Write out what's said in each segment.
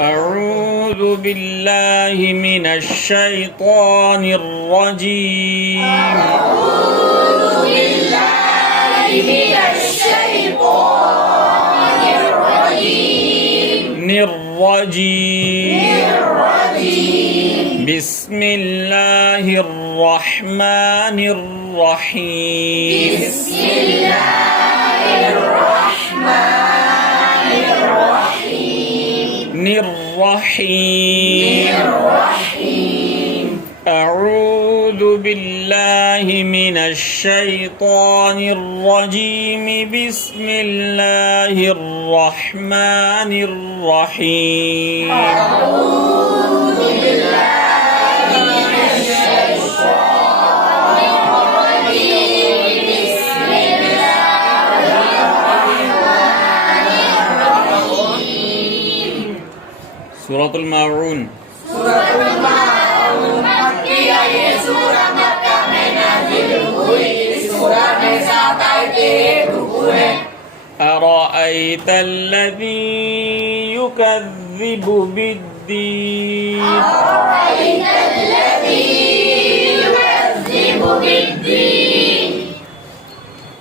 أعوذ بالله من الشيطان الرجيم. أعوذ بالله من الشيطان الرجيم. بسم الله الرحمن الرحيم. بسم الله الرحمن الرحيم. الرحيم. أعوذ بالله من الشيطان الرجيم. بسم الله الرحمن الرحيم. أعوذ بالله من الشيطان الرجيم. بسم الله الرحمن الرحيم. سورة الماعون. ये सूरह मक्का में नाज़िल हुई। इस सूरह में 7 आयतें रुकू है। أرأيت الذي يكذب بالدين. أرأيت الذي يكذب بالدين.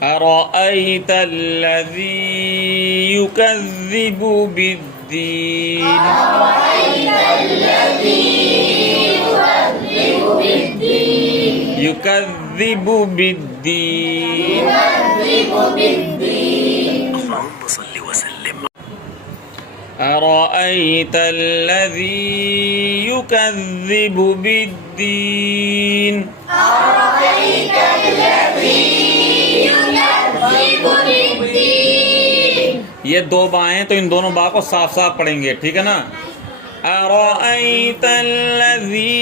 أرأيت الذي يكذب بالدين. أرأيت الذي يكذب بالدين. يكذب بالدين. يكذب بالدين. اللهم صل وسلم. أرأيت الذي يكذب بالدين. أرأيت الذي يكذب بالدين. ये दो बाएं तो इन दोनों बा को साफ साफ पढ़ेंगे, ठीक है ना। أرأيت الذي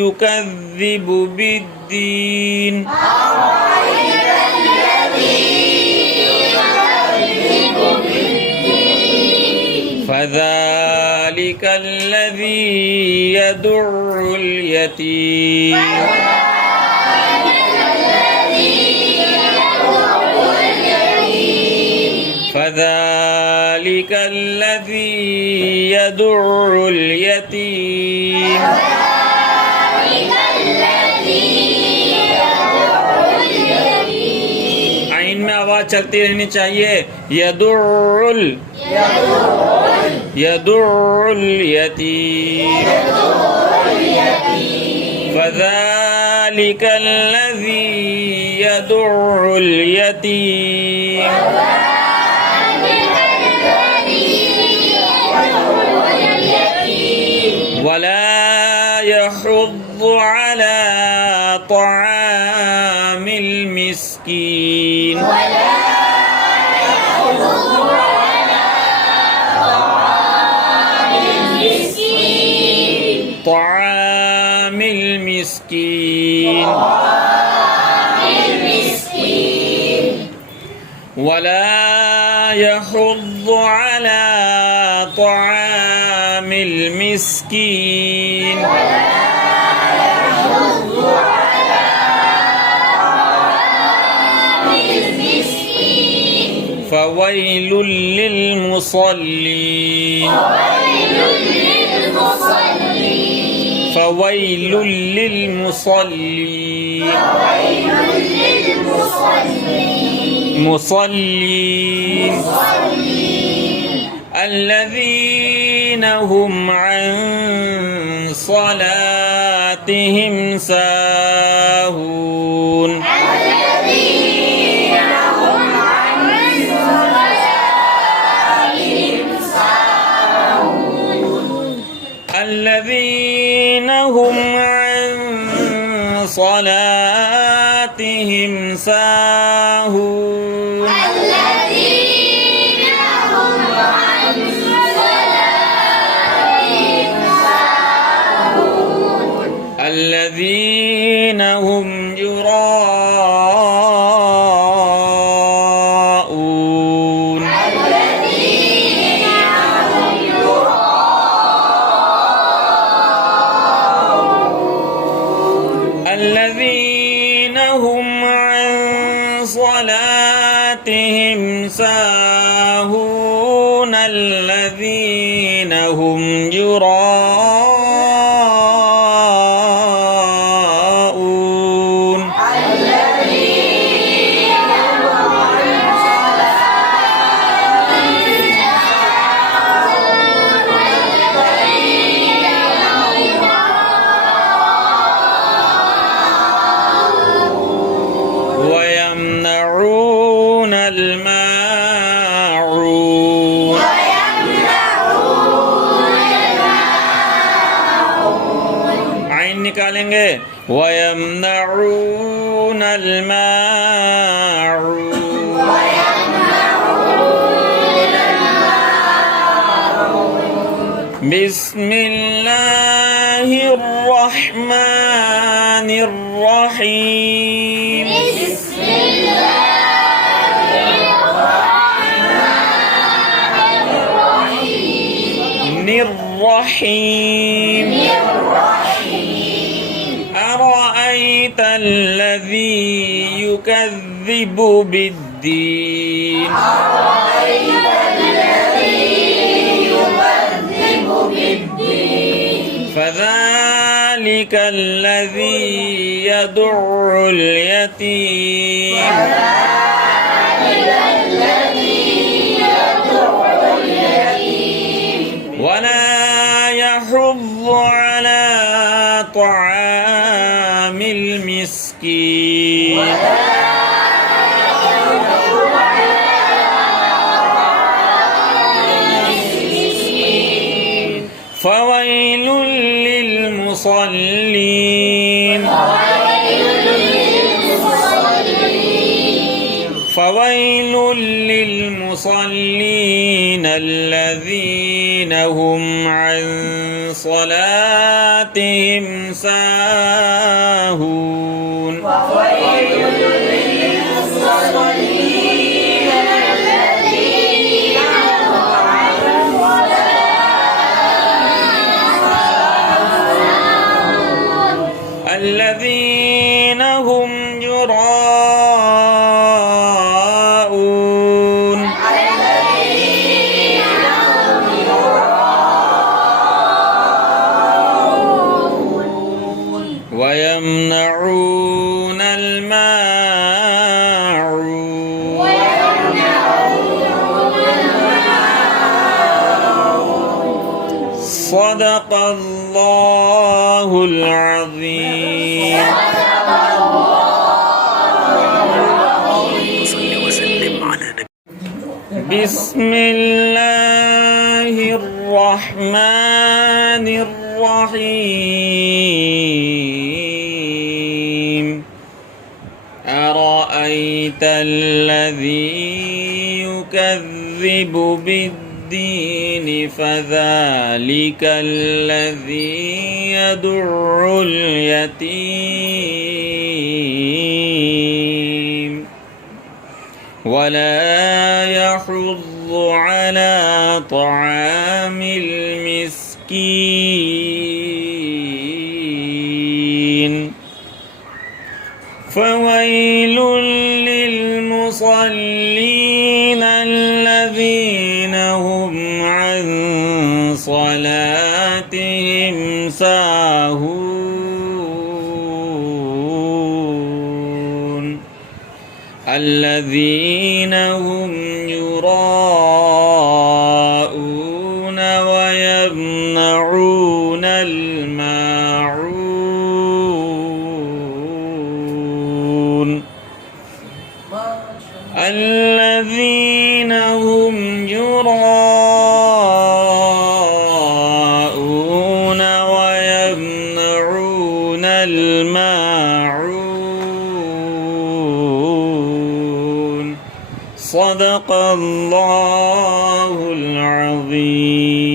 يكذب بالدين. أرأيت الذي يكذب بالدين. فذلك الذي يدع اليتيم. فذلك الذي يدع اليتيم. आइन में आवाज चलती रहनी चाहिए। यदुल यदुल यतीम. فذلك الذي يدع اليتيم. ولا يحض على طعام المسكين. طعام المسكين. ولا يحض على طعام المسكين. فويل للمصلين. فويل للمصلين. مصلين الذين هم عن صلاتهم ساهون. الذين هم عن صلاتهم ساهون. الذين هم يراءون. الذين الذين هم يراءون ويمنعون الماعون عين निकालेंगे ويمنعون الماعون بسم الله الرحمن الرحيم الرحيم أرأيت الذي يكذب بالدين فذلك الذي يدع اليتيم ولا يحض على طعام المسكين فويل للمصلين فويل للمصلين الذين هم عن صلاتهم ساهون الذين هم يراءون ويمنعون الماعون صدق الله العظيم صل وسلم على نبي بسم الله الرحمن الرحيم أرأيت الذي يكذب بالدين فذلك الذي يدع اليتيم ولا يحض على طعام المسكين فويل للمصلين الذين هم عن صلاتهم ساهون الذين هم يراءون ويمنعون الماعون الذين هم يراءون ويمنعون الماعون صدق الله العظيم